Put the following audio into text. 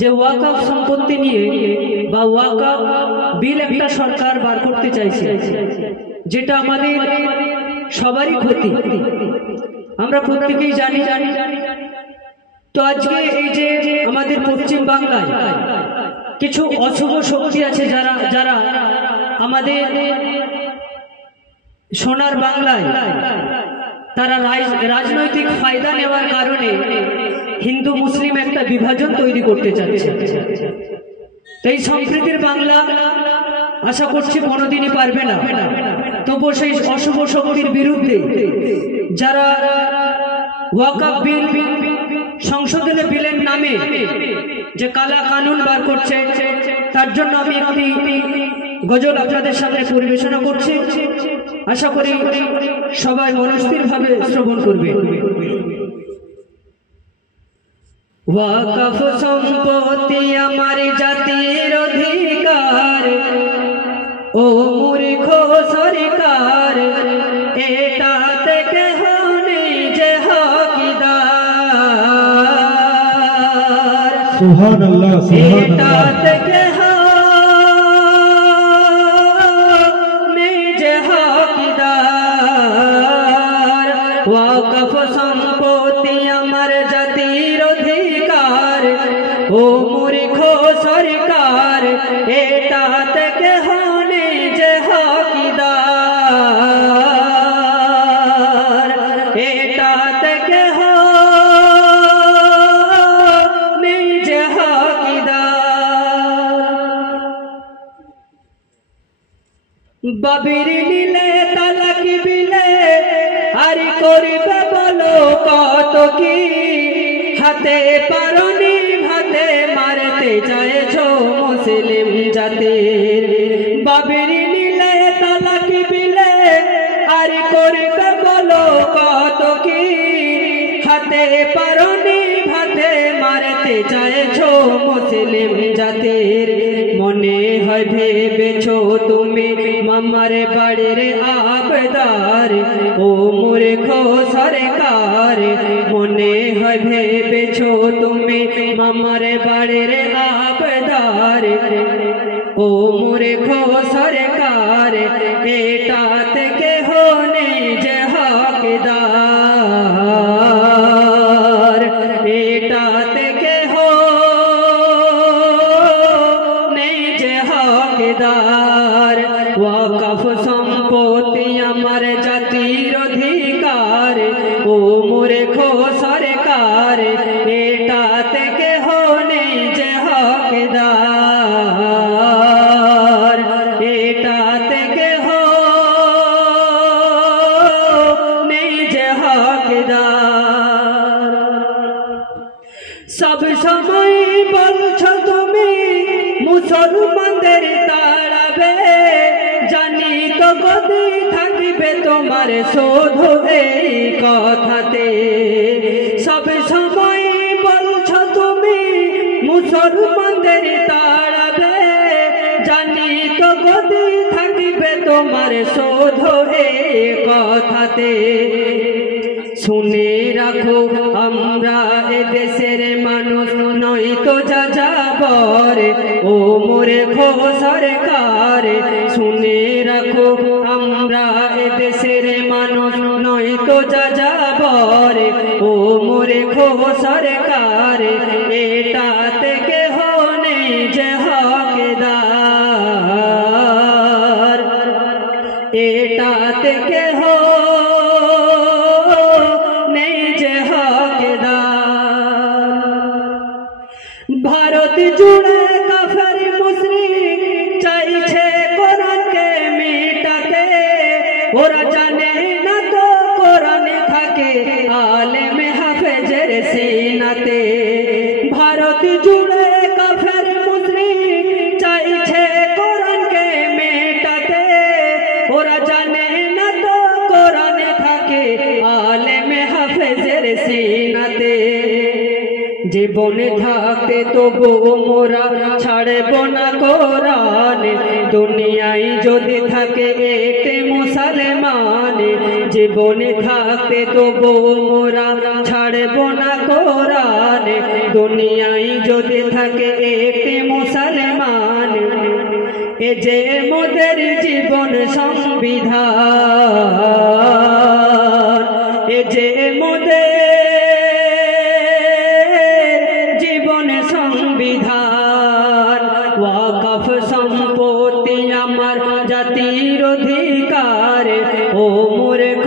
যে ওয়াকফ সম্পত্তি নিয়ে বা ওয়াকফ বিল একটা সরকার বার করতে চাইছে, যেটা আমাদের সবারই ক্ষতি, আমরা প্রত্যেকেই জানি। তো আজকে এই যে আমাদের পশ্চিম বাংলায় কিছু অশুভ শক্তি আছে, যারা যারা আমাদের সোনার বাংলায় তারা রাজনৈতিক ফায়দা নেওয়ার কারণে হিন্দু মুসলিম একটা বিভাজন তৈরি করতে চাচ্ছে। এই সম্প্রীতির বাংলা আশা করছি কোনোদিনই পারবে না। তবু সেই অশুভ শক্তির বিরুদ্ধে যারা ওয়াকফ বিল সংশোধনী বিলের নামে যে কালা কানুন বার করছে, তার জন্য আমি একটি গজল আপনাদের সামনে পরিবেশনা করছি। আশা করি সবাই মনস্থিরভাবে শ্রবণ করবে। ওয়াকফ সম্পত্তি আমার জাতির অধিকার, ও মূর্খ সরকার, এটা থেকে হনি যে হকদার। সুবহানাল্লাহ, সুবহানাল্লাহ। এটা থেকে হনি যে হকদার। ওয়াকফ সম্পত্তি আমার জাতির অধিকার, ও মূর্খ সরকার, এটা থেকে হনি যে হকদার। এটা থেকে হনি যে হকদার। বাবির নীলে তালাক বিলে আর করবে বলো কত কি, হাতে পারনি ভাতে মারতে চাইছ মুসলিম জাতির। বাবির নীলে তালাক বিলে আর করবে বলো কত কি, হাতে পারনি ভাতে মারতে চাইছ মুসলিম জাতির। মনে হয় ভেবেছো তুমি মামার বাড়ির আবদার, ও মূর্খ সরকার। মনে হয় ভেবেছো তুমি মামার বাড়ির আবদার, ও মূর্খ সরকার, এটা থেকে হনি যে হকদার। এটা থেকে হনি যে হকদার। ওয়াকফ সম্পত্তি আমার জাতির অধিকার, ও মূর্খ সরকার, এটা থেকে হনি যে হকদার। এটা থেকে হনি যে হকদার। সব সময় বলছো তুমি মুসলমানদের তাড়াবে, জানি তো গদি থাকবে তোমার শোধ এই কথাতে। সব সময় বলছো তুমি মুসলমানদের তাড়াবে, জানি তো গদি থাকবে তোমার শোধ এই কথাতে। শুনে রাখো আমরা এদেশের মানুষ নই তো যাযাবর, ও মূর্খ সরকার। শুনে রাখো আমরা এদেশের মানুষ নই তো যাযাবর, ও মূর্খ সরকার। এটা থেকে হনি যে হকদার। এটা থেকে হনি যে হকদার। ভারত জুড়ে কাফের মুশরিক চাইছে কোরআনকে মিটাতে, ওরা জানে না তো কোরআন থাকে আলেম হাফেজের সিনাতে। ভারত জুড়ে কাফের মুশরিক চাইছে কোরআনকে মেটাতে, ওরা জানে না তো কোরআন থাকে আলেম হাফেজের সিনাতে। জীবনে থাকতে তবু মোরা ছাড়ব না কোরআন, দুনিয়ায় যদি থাকে একটি মুসলমান। জীবনে থাকতে তবু মোরা ছাড়ব না কোরআন, দুনিয়ায় যদি থাকে একটি মুসলমান। এ যে মোদের জীবন সংবিধান, এ যে মোদের জীবন সংবিধান। ওয়াকফ সম্পত্তি আমার জাতির অধিকার, ও মূর্খ